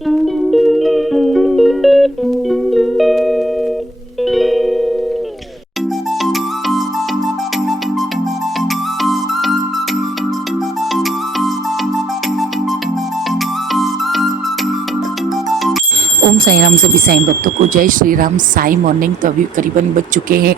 ओम साई राम। सभी साईं भक्तों को जय श्री राम। साई मॉर्निंग तो अभी करीबन बज चुके हैं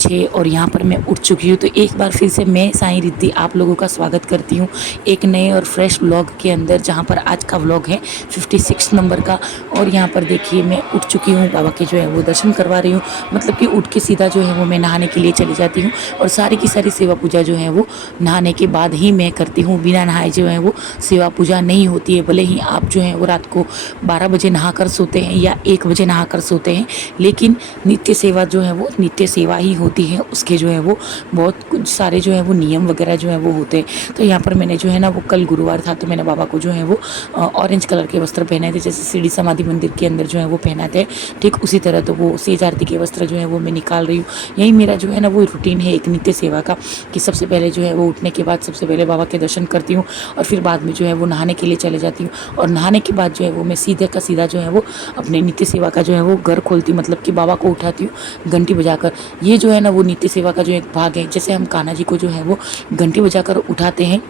6 और यहाँ पर मैं उठ चुकी हूँ। तो एक बार फिर से मैं साईं रिद्धि आप लोगों का स्वागत करती हूँ एक नए और फ्रेश व्लॉग के अंदर, जहाँ पर आज का व्लॉग है 56 नंबर का। और यहाँ पर देखिए मैं उठ चुकी हूँ, बाबा के जो है वो दर्शन करवा रही हूँ। मतलब कि उठ के सीधा जो है वो मैं नहाने के लिए चली जाती हूँ और सारी की सारी सेवा पूजा जो है वो नहाने के बाद ही मैं करती हूँ। बिना नहाए जो है वो सेवा पूजा नहीं होती है। भले ही आप जो है वो रात को 12 बजे नहा कर सोते हैं या 1 बजे नहा कर सोते हैं, लेकिन नित्य सेवा जो है वो नित्य सेवा ही होती है। उसके जो है वो बहुत कुछ सारे जो है वो नियम वगैरह जो है वो होते हैं। तो यहाँ पर मैंने जो है ना वो कल गुरुवार था, तो मैंने बाबा को जो है वो ऑरेंज कलर के वस्त्र पहनाए थे, जैसे सीढ़ी समाधि मंदिर के अंदर जो है वो पहनाते हैं, ठीक उसी तरह। तो वो सेज आरती के वस्त्र जो है वो मैं निकाल रही हूँ। यही मेरा जो है ना वो रूटीन है एक नित्य सेवा का, कि सबसे पहले जो है वो उठने के बाद सबसे पहले बाबा के दर्शन करती हूँ और फिर बाद में जो है वो नहाने के लिए चले जाती हूँ। और नहाने के बाद जो है वो मैं सीधे का सीधा जो है वो अपने नित्य सेवा का जो है वो घर खोलती हूँ, मतलब कि बाबा को उठाती हूँ घंटी बजाकर। ये जो है ना वो नित्य सेवा का जो एक भाग है। जैसे हम कान्हा जी को जो है वो घंटी बजाकर उठाते हैं,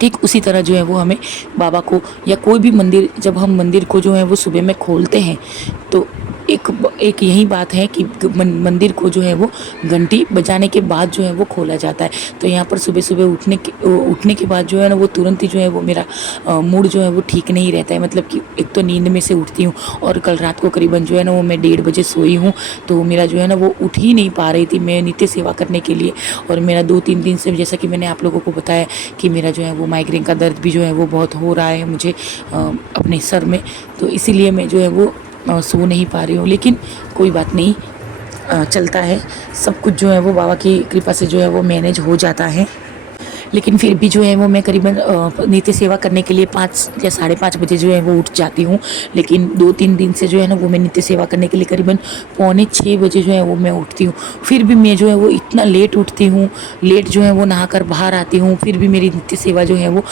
ठीक उसी तरह जो है वो हमें बाबा को या कोई भी मंदिर, जब हम मंदिर को जो है वो सुबह में खोलते हैं तो एक यही बात है कि मंदिर को जो है वो घंटी बजाने के बाद जो है वो खोला जाता है। तो यहाँ पर सुबह सुबह उठने के बाद जो है ना वो तुरंत ही जो है वो मेरा मूड जो है वो ठीक नहीं रहता है। मतलब कि एक तो नींद में से उठती हूँ और कल रात को करीबन जो है ना वो मैं 1:30 बजे सोई हूँ, तो मेरा जो है ना वो उठ ही नहीं पा रही थी मैं नित्य सेवा करने के लिए। और मेरा 2-3 दिन से, जैसा कि मैंने आप लोगों को बताया कि मेरा जो है वो माइग्रेन का दर्द भी जो है वो बहुत हो रहा है मुझे अपने सर में, तो इसीलिए मैं जो है वो सो नहीं पा रही हूँ। लेकिन कोई बात नहीं, चलता है सब कुछ जो है वो बाबा की कृपा से जो है वो मैनेज हो जाता है। लेकिन फिर भी जो है वो मैं करीबन नित्य सेवा करने के लिए 5 या 5:30 बजे जो है वो उठ जाती हूँ। लेकिन 2-3 दिन से जो है ना वो मैं नित्य सेवा करने के लिए करीबन 5:45 बजे जो है वो मैं उठती हूँ। फिर भी मैं जो है वो इतना लेट उठती हूँ, लेट जो है वो नहाकर बाहर आती हूँ, फिर भी मेरी नित्य सेवा जो है वो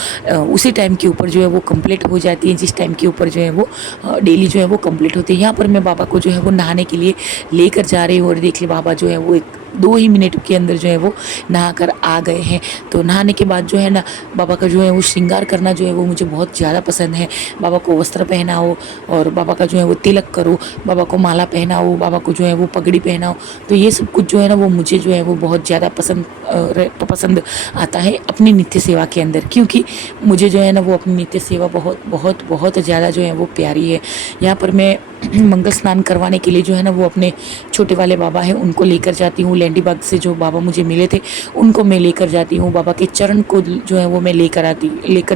उसी टाइम के ऊपर जो है वो कंप्लीट हो जाती है, जिस टाइम के ऊपर जो है वो डेली जो है वो कंप्लीट होती है। यहाँ पर मैं बाबा को जो है वो नहाने के लिए लेकर जा रही हूँ और देख ली बाबा जो है वो 2 ही मिनट के अंदर जो है वो नहा कर आ गए हैं। तो नहाने के बाद जो है ना बाबा का जो है वो श्रृंगार करना जो है वो मुझे बहुत ज़्यादा पसंद है। बाबा को वस्त्र पहनाओ और बाबा का जो है वो तिलक करो, बाबा को माला पहनाओ, बाबा को जो है वो पगड़ी पहनाओ। तो ये सब कुछ जो है ना वो मुझे जो है वो बहुत ज़्यादा पसंद आता है अपनी नित्य सेवा के अंदर, क्योंकि मुझे जो है ना वो अपनी नित्य सेवा बहुत बहुत बहुत ज़्यादा जो है वो प्यारी है। यहाँ पर मैं मंगल स्नान करवाने के लिए जो है ना वो अपने छोटे वाले बाबा हैं उनको लेकर जाती हूँ। लैंडीबाग से जो बाबा मुझे मिले थे उनको मैं लेकर जाती हूँ। बाबा के चरण को जो है वो मैं लेकर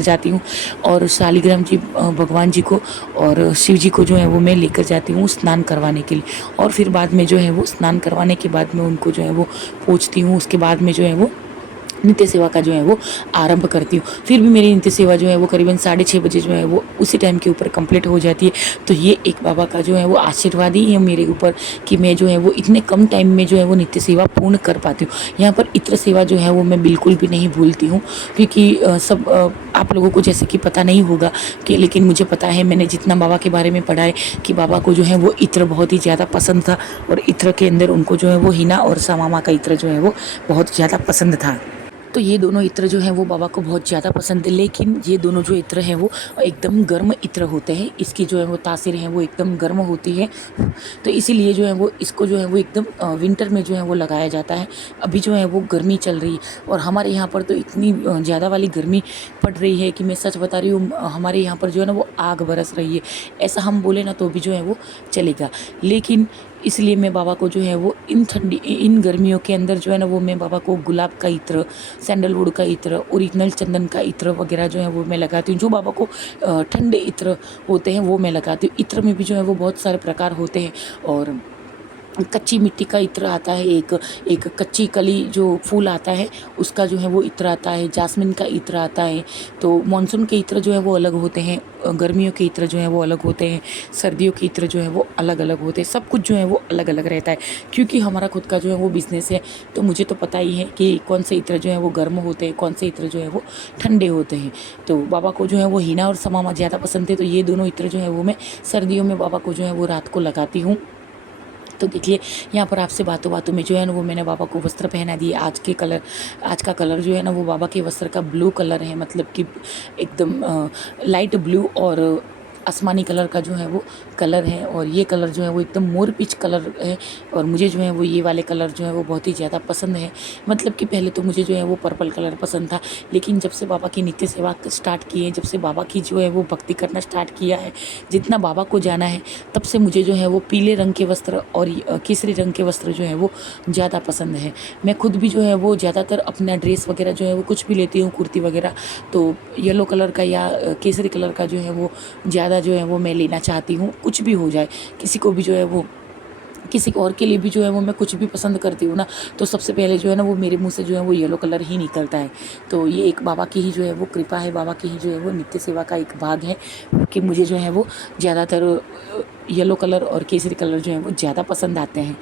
जाती हूँ और शालिग्राम जी भगवान जी को और शिव जी को जो है वो मैं लेकर जाती हूँ स्नान करवाने के लिए। और फिर बाद में जो है वो स्नान करवाने के बाद में उनको जो है वो पूजती हूँ। उसके बाद में जो है वो नित्य सेवा का जो है वो आरंभ करती हूँ। फिर भी मेरी नित्य सेवा जो है वो करीबन 6:30 बजे जो है वो उसी टाइम के ऊपर कंप्लीट हो जाती है। तो ये एक बाबा का जो है वो आशीर्वाद ही है मेरे ऊपर कि मैं जो है वो इतने कम टाइम में जो है वो नित्य सेवा पूर्ण कर पाती हूँ। यहाँ पर इत्र सेवा जो है वो मैं बिल्कुल भी नहीं भूलती हूँ, क्योंकि सब आप लोगों को जैसे कि पता नहीं होगा कि, लेकिन मुझे पता है, मैंने जितना बाबा के बारे में पढ़ा है कि बाबा को जो है वो इत्र बहुत ही ज़्यादा पसंद था और इत्र के अंदर उनको जो है वो हिना और सामामा का इत्र जो है वो बहुत ज़्यादा पसंद था। तो ये दोनों इत्र जो हैं वो बाबा को बहुत ज़्यादा पसंद है। लेकिन ये दोनों जो इत्र हैं वो एकदम गर्म इत्र होते हैं। इसकी जो है वो तासीर है वो एकदम गर्म होती है, तो इसीलिए जो है वो इसको जो है वो एकदम विंटर में जो है वो लगाया जाता है। अभी जो है वो गर्मी चल रही है और हमारे यहाँ पर तो इतनी ज़्यादा वाली गर्मी पड़ रही है कि मैं सच बता रही हूँ, हमारे यहाँ पर जो है ना वो आग बरस रही है। ऐसा हम बोले ना तो भी जो है वो चलेगा। लेकिन इसलिए मैं बाबा को जो है वो इन गर्मियों के अंदर जो है ना वो मैं बाबा को गुलाब का इत्र, सैंडलवुड का इत्र, ओरिजिनल चंदन का इत्र वगैरह जो है वो मैं लगाती हूँ। जो बाबा को ठंडे इत्र होते हैं वो मैं लगाती हूँ। इत्र में भी जो है वो बहुत सारे प्रकार होते हैं और कच्ची मिट्टी का इत्र आता है, एक एक कच्ची कली जो फूल आता है उसका जो है वो इत्र आता है, जास्मिन का इत्र आता है। तो मानसून के इत्र जो है वो अलग होते हैं, गर्मियों के इत्र जो है वो अलग होते हैं, सर्दियों के इत्र जो है वो अलग अलग होते हैं, सब कुछ जो है वो अलग अलग रहता है। क्योंकि हमारा खुद का जो है वो बिज़नेस है, तो मुझे तो पता ही है कि कौन से इत्र जो है वो गर्म होते हैं, कौन से इत्र जो है वो ठंडे होते हैं। तो बाबा को जो है वो हीना और समामा ज़्यादा पसंद थे, तो ये दोनों इत्र जो है वो मैं सर्दियों में बाबा को जो है वो रात को लगाती हूँ। तो देखिए यहाँ पर आपसे बातों बातों में जो है ना वो मैंने बाबा को वस्त्र पहना दिए। आज का कलर जो है ना वो बाबा के वस्त्र का ब्लू कलर है, मतलब कि एकदम लाइट ब्लू और आसमानी कलर का जो है वो कलर है। और ये कलर जो है वो एकदम मोर पिच कलर है, और मुझे जो है वो ये वाले कलर जो है वो बहुत ही ज़्यादा पसंद है। मतलब कि पहले तो मुझे जो है वो पर्पल कलर पसंद था, लेकिन जब से बाबा की नित्य सेवा स्टार्ट की है, जब से बाबा की जो है वो भक्ति करना स्टार्ट किया है, जितना बाबा को जाना है, तब से मुझे जो है वो पीले रंग के वस्त्र और केसरी रंग के वस्त्र जो है वो ज़्यादा पसंद है। मैं खुद भी जो है वो ज़्यादातर अपना ड्रेस वगैरह जो है वो कुछ भी लेती हूँ, कुर्ती वगैरह, तो येलो कलर का या केसरी कलर का जो है वो ज़्यादा जो है वो मैं लेना चाहती हूँ। कुछ भी हो जाए, किसी को भी जो है वो किसी और के लिए भी जो है वो मैं कुछ भी पसंद करती हूँ ना, तो सबसे पहले जो है ना वो मेरे मुंह से जो है वो येलो कलर ही निकलता है। तो ये एक बाबा की ही जो है वो कृपा है, बाबा की ही जो है वो नित्य सेवा का एक भाग है कि मुझे जो है वो ज़्यादातर येलो कलर और केसरी कलर जो है वो ज़्यादा पसंद आते हैं।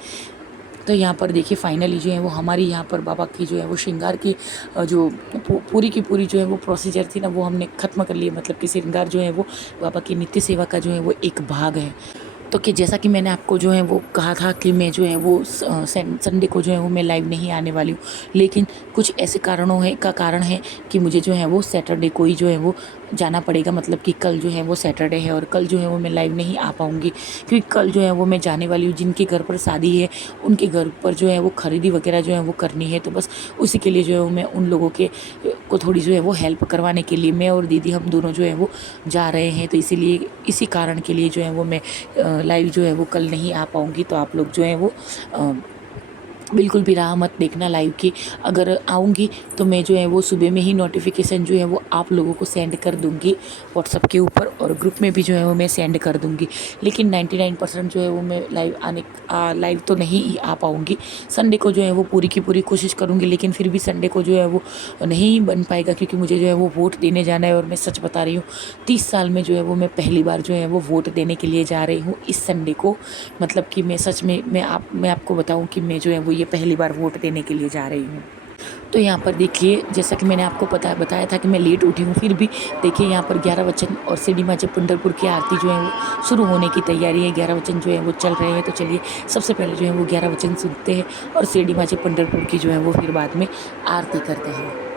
तो यहाँ पर देखिए फाइनली जो है वो हमारी यहाँ पर बाबा की जो है वो श्रृंगार की जो पूरी की पूरी जो है वो प्रोसीजर थी ना, वो हमने ख़त्म कर लिया। मतलब कि श्रृंगार जो है वो बाबा की नित्य सेवा का जो है वो एक भाग है। तो कि जैसा कि मैंने आपको जो है वो कहा था कि मैं जो है वो संडे को जो है वो मैं लाइव नहीं आने वाली हूँ, लेकिन कुछ ऐसे कारण है कि मुझे जो है वो सैटरडे को ही जो है वो जाना पड़ेगा। मतलब कि कल जो है वो सैटरडे है और कल जो है वो मैं लाइव नहीं आ पाऊँगी, क्योंकि कल जो है वो मैं जाने वाली हूँ जिनके घर पर शादी है, उनके घर पर जो है वो खरीदी वगैरह जो है वो करनी है। तो बस उसी के लिए जो है वो मैं उन लोगों के को थोड़ी जो है वो हेल्प करवाने के लिए मैं और दीदी हम दोनों जो है वो जा रहे हैं। तो इसीलिए इसी कारण के लिए जो है वो मैं लाइव जो है वो कल नहीं आ पाऊँगी। तो आप लोग जो है वो बिल्कुल भी राह मत देखना लाइव की। अगर आऊँगी तो मैं जो है वो सुबह में ही नोटिफिकेशन जो है वो आप लोगों को सेंड कर दूँगी व्हाट्सअप के ऊपर, और ग्रुप में भी जो है वो मैं सेंड कर दूँगी। लेकिन 99% जो है वो मैं लाइव तो नहीं ही आ पाऊँगी। संडे को जो है वो पूरी की पूरी कोशिश करूँगी, लेकिन फिर भी संडे को जो है वो नहीं बन पाएगा, क्योंकि मुझे जो है वो वोट देने जाना है। और मैं सच बता रही हूँ, 30 साल में जो है वो मैं पहली बार जो है वो वोट देने के लिए जा रही हूँ इस संडे को। मतलब कि मैं सच में मैं आपको बताऊँ कि मैं जो है वो ये पहली बार वोट देने के लिए जा रही हूँ। तो यहाँ पर देखिए, जैसा कि मैंने आपको बताया था कि मैं लेट उठी हूँ, फिर भी देखिए यहाँ पर 11 वचन और शिरडी माँ जब पंढरपुर की आरती जो है वो शुरू होने की तैयारी है। 11 वचन जो है वो चल रहे हैं। तो चलिए सबसे पहले जो है वो 11 वचन सुनते हैं, और शिरडी माँ जब पंढरपुर की जो है वो फिर बाद में आरती करते हैं।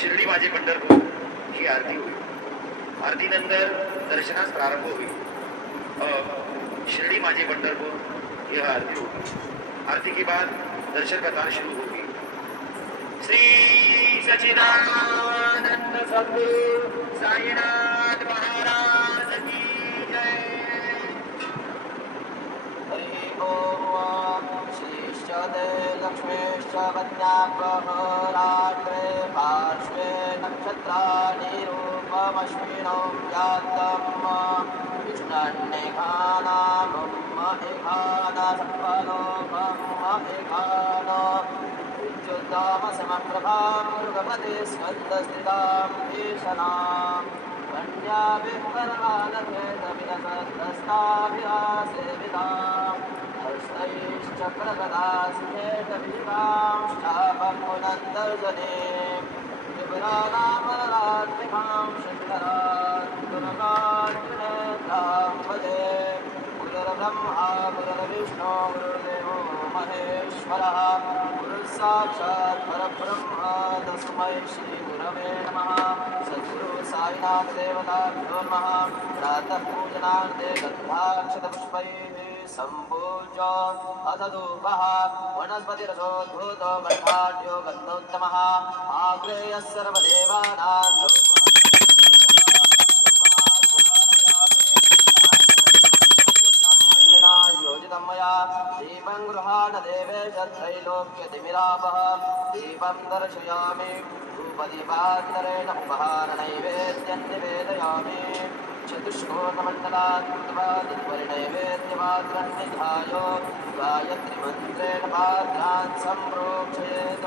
शिर्डी माझे पंढरपूर ही आरती होईल. आरतीनंतर दर्शनास प्रारंभ होईल. शिर्डी माझे पंढरपुर यह आरती होगी. आरती के बाद दर्शन कथा शुरू होगी. श्री सच्चिदानंद सद्गुरु साईनाथ महाराज की जय. हरि ओम. श्रीश्च ते लक्ष्मीश्च कन्याप्रहराग्रे पार्श्वे नक्षत्राणि रूपमश्विनौ व्यात्तम् विष्णन्निघानामम् इघाना सप्पलोकम् इघाना विद्युत्तामसमप्रभां मृगपते स्कन्दस्थिताम् ईशनाम् कन्याभिः परकालभेदविलसद्दस्ताभिरासेविताम् हस्तैश्चक्रगदास्येतविभां शापमुनन्दर्जनीम् विभ्राणामलरात्मिकां शङ्करात् गुरुकार्जुनेत्रां भजे. गुरुर्ब्रह्मा गुरुर्विष्णु गुरुर्देवो महेश्वरः गुरुस्साक्षात् परब्रह्म तस्मै श्रीगुरवे नमः. सद्गुरु साईनाथ देवताभ्यो नमः. प्रातः पूजनार्थे गन्धाक्षतपुष्पैः सम्पूज्य अथ धूपः वनस्पतिरसोद्भूतो गन्धाढ्यो गन्धोत्तमः आग्रेयः सर्वदेवानां योजितं मया दीपं गृहाण देवेश त्रैलोक्यतिमिरापः दीपं दर्शयामि धूपदीपान्तरेण उपहारनैवेद्यं निवेदयामि. चतुष्कोटमण्डलात् कृत्वा तत्परिनैवेद्यपात्रं निधाय गायत्रीमन्त्रेण पात्रान् सम्प्रोक्षयेत.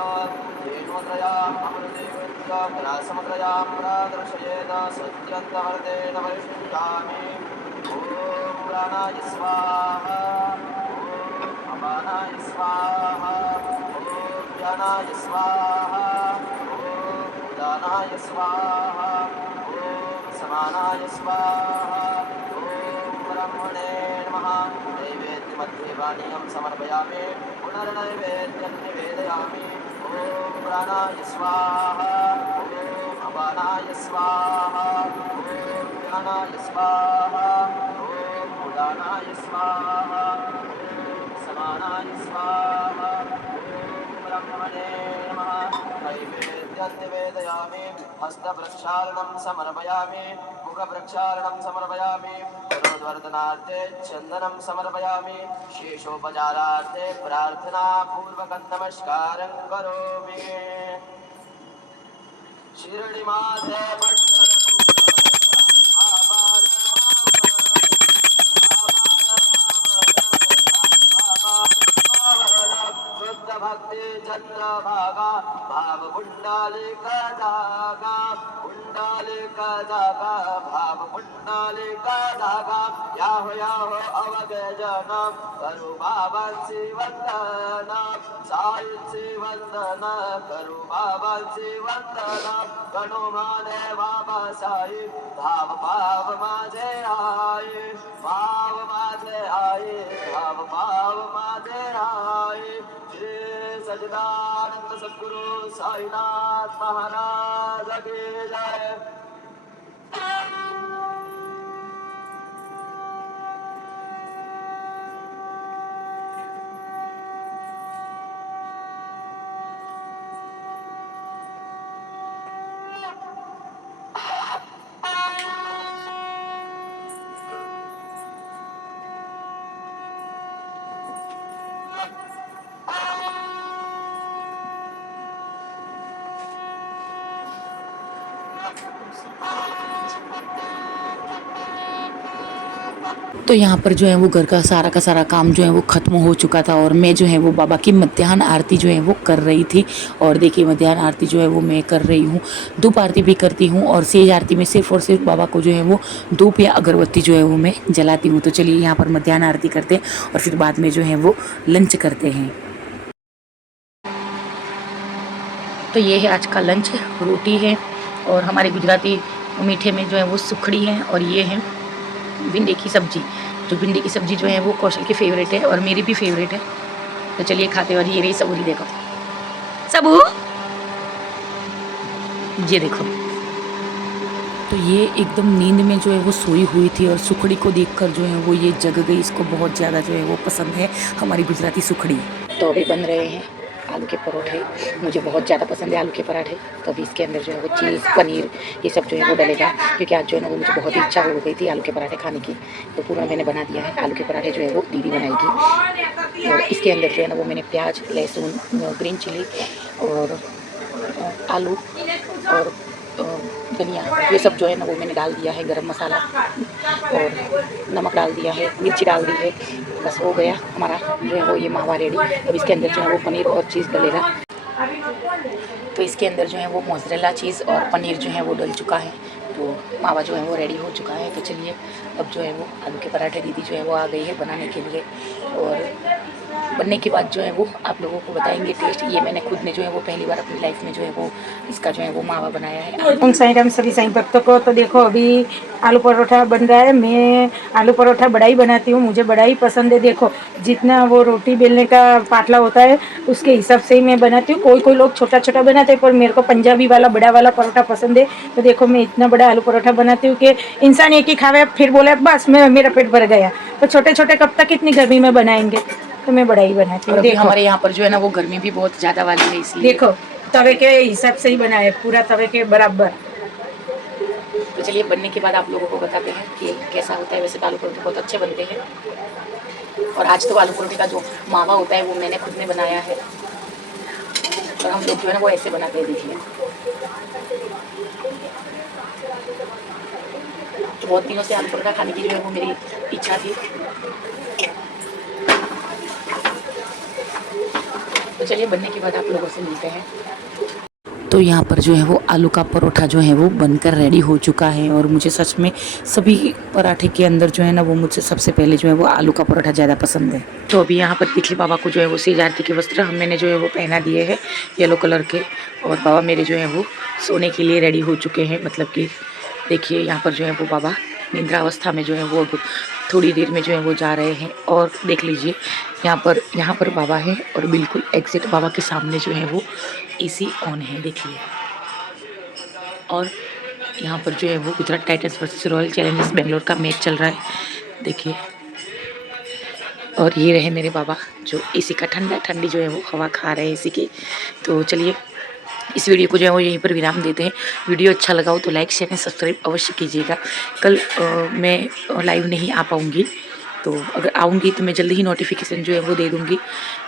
धेनुत्रयाम् अमृतीकृत्य ग्रासमुद्रयां प्रादर्शयेत. सत्यन्तवर्तेन परिष्कृतामि. ॐ प्राणाय स्वाहा. ॐ अपानाय स्वाहा. ॐ ज्ञानाय स्वाहा. ॐ दानाय स्वाहा. समानाय स्वाहा. ॐ ब्रह्मणे नमः. नैवेद्यमध्ये पानीयं समर्पयामि. पुनर्नैवेद्यं निवेदयामि. ॐ प्राणाय स्वाहा. ॐ अपानाय स्वाहा. ॐ ज्ञानाय स्वाहा. ॐ उदानाय स्वाहा. ॐ समानाय स्वाहा. ॐ ब्रह्मणे नमः. नैवेद्यं निवेदयामि. हस्तप्रक्षालनं समर्पयामि. मुखप्रक्षालनं समर्पयामि. करोद्वर्धनार्थे चन्दनं समर्पयामि. शेषोपचारार्थे प्रार्थनापूर्वकं नमस्कारं करोमि. शिरडिमाते भक्ति चंद्रभागा भाव पुंडलिका जागा. पुंडलिका जागा भाव पुंडलिका जागा. याहो याहो अवगे जनम करु बाबांची वंदन. साईंची वंदन करु बाबांची वंदन. गणो माने बाबा साई भाव भाव माझे आई. भाव माझे आई. भाव भाव माझे आई. श्री सच्चिदानंद सद्गुरु साईनाथ महाराज की जय. तो यहाँ पर जो है वो घर का सारा काम जो है वो ख़त्म हो चुका था और मैं जो है वो बाबा की मध्याह्न आरती जो है वो कर रही थी. और देखिए मध्याह्न आरती जो है वो मैं कर रही हूँ. धूप आरती भी करती हूँ और सेज आरती में सिर्फ और सिर्फ बाबा को जो है वो धूप या अगरबत्ती जो है वो मैं जलाती हूँ. तो चलिए यहाँ पर मध्याह्न आरती करते हैं और फिर बाद में जो है वो लंच करते हैं. तो ये है आज का लंच. रोटी है और हमारे गुजराती मीठे में जो है वो सुखड़ी है और ये है भिंडी की सब्जी. जो भिंडी की सब्जी जो है वो कौशल की फेवरेट है और मेरी भी फेवरेट है. तो चलिए खाते. और ये रही सबूरी. देखो सबू ये देखो, तो ये एकदम नींद में जो है वो सोई हुई थी और सुखड़ी को देखकर जो है वो ये जग गई। इसको बहुत ज़्यादा जो है वो पसंद है हमारी गुजराती सुखड़ी। तो अभी बन रहे हैं आलू के परोठे। मुझे बहुत ज़्यादा पसंद है आलू के पराठे। तो अभी इसके अंदर जो है वो चीज़, पनीर, ये सब जो है वो डलेगा, क्योंकि आज जो है ना वो मुझे बहुत ही इच्छा हो गई थी आलू के पराठे खाने की। तो पूरा मैंने बना दिया है। आलू के पराठे जो है वो दीदी बनाएगी। और इसके अंदर जो है ना वो मैंने प्याज, लहसुन, ग्रीन चिली और आलू और धनिया, ये सब जो है ना वो मैंने डाल दिया है। गरम मसाला और नमक डाल दिया है, मिर्ची डाल दी है। बस हो गया हमारा जो है वो ये मावा रेडी। अब इसके अंदर जो है वो पनीर और चीज़ डलेगा। तो इसके अंदर जो है वो मोज़रेला चीज़ और पनीर जो है वो डल चुका है। तो मावा जो है वो रेडी हो चुका है। तो चलिए अब जो है वो आलू के पराठे दीदी जो है वो आ गई है बनाने के लिए। और बनने के बाद जो है वो आप लोगों को बताएंगे टेस्ट। ये मैंने खुद ने जो है वो पहली बार अपनी लाइफ में जो है वो इसका जो है वो मावा बनाया है। ओम साई राम सभी साईं भक्तों को। तो देखो अभी आलू परोठा बन रहा है। मैं आलू परोठा बड़ा ही बनाती हूँ, मुझे बड़ा ही पसंद है। देखो जितना वो रोटी बेलने का पाटला होता है उसके हिसाब से ही मैं बनाती हूँ। कोई कोई लोग छोटा छोटा बनाते हैं, पर मेरे को पंजाबी वाला बड़ा वाला परोठा पसंद है। तो देखो मैं इतना बड़ा आलू परोठा बनाती हूँ कि इंसान एक ही खावे फिर बोले बस मेरा पेट भर गया। तो छोटे छोटे कब तक इतनी गर्मी में बनाएंगे, तो मैं बड़ा ही बनाती और हूँ। अभी देखो हमारे यहाँ पर जो है ना वो गर्मी भी बहुत ज़्यादा वाली है, इसलिए देखो तवे के हिसाब से ही बनाए, पूरा तवे के बराबर। तो चलिए बनने के बाद आप लोगों को बताते हैं कि कैसा होता है। वैसे तो आलू परोठे बहुत अच्छे बनते हैं। और आज तो आलू परोठे का जो मावा होता है वो मैंने खुद ने बनाया है। और हम लोग जो है ना वो ऐसे बनाते हैं, देखिए। तो बहुत दिनों से आलू परोठा खाने की जो है वो मेरी इच्छा थी। तो चलिए बनने के बाद आप लोगों से मिलते हैं। तो यहाँ पर जो है वो आलू का परोठा जो है वो बनकर रेडी हो चुका है। और मुझे सच में सभी पराठे के अंदर जो है ना वो मुझसे सबसे पहले जो है वो आलू का परोठा ज़्यादा पसंद है। तो अभी यहाँ पर तिथि बाबा को जो है वो सेज आरती के वस्त्र मैंने जो है वो पहना दिए हैं येलो कलर के। और बाबा मेरे जो है वो सोने के लिए रेडी हो चुके हैं। मतलब कि देखिए यहाँ पर जो है वो बाबा निद्रावस्था में जो है वो थोड़ी देर में जो है वो जा रहे हैं। और देख लीजिए यहाँ पर बाबा है और बिल्कुल एग्जैक्ट बाबा के सामने जो है वो एसी ऑन है, देखिए। और यहाँ पर जो है वो Gujarat Titans versus royal Challengers Bangalore का मैच चल रहा है, देखिए। और ये रहे मेरे बाबा जो एसी का ठंडा ठंडी जो है वो हवा खा रहे हैं एसी की। तो चलिए इस वीडियो को जो है वो यहीं पर विराम देते हैं। वीडियो अच्छा लगा हो तो लाइक शेयर एंड सब्सक्राइब अवश्य कीजिएगा। कल मैं लाइव नहीं आ पाऊँगी, तो अगर आऊँगी तो मैं जल्दी ही नोटिफिकेशन जो है वो दे दूँगी।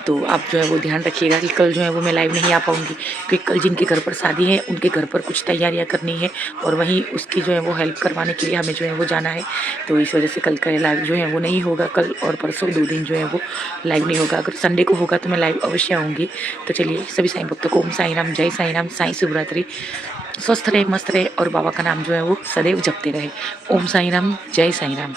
तो आप जो है वो ध्यान रखिएगा कि कल जो है वो मैं लाइव नहीं आ पाऊँगी, क्योंकि कल जिनके घर पर शादी है उनके घर पर कुछ तैयारियां करनी है और वहीं उसकी जो है वो हेल्प करवाने के लिए हमें जो है वो जाना है। तो इस वजह से कल का लाइव जो है वो नहीं होगा। कल और परसों 2 दिन जो है वो लाइव नहीं होगा। अगर संडे को होगा तो मैं लाइव अवश्य आऊँगी। तो चलिए सभी साईं भक्तों को ओम साई राम, जय साई राम, साईं शिवरात्रि। स्वस्थ रहे, मस्त रहे और बाबा का नाम जो है वो सदैव जपते रहे। ओम साई राम, जय साई राम।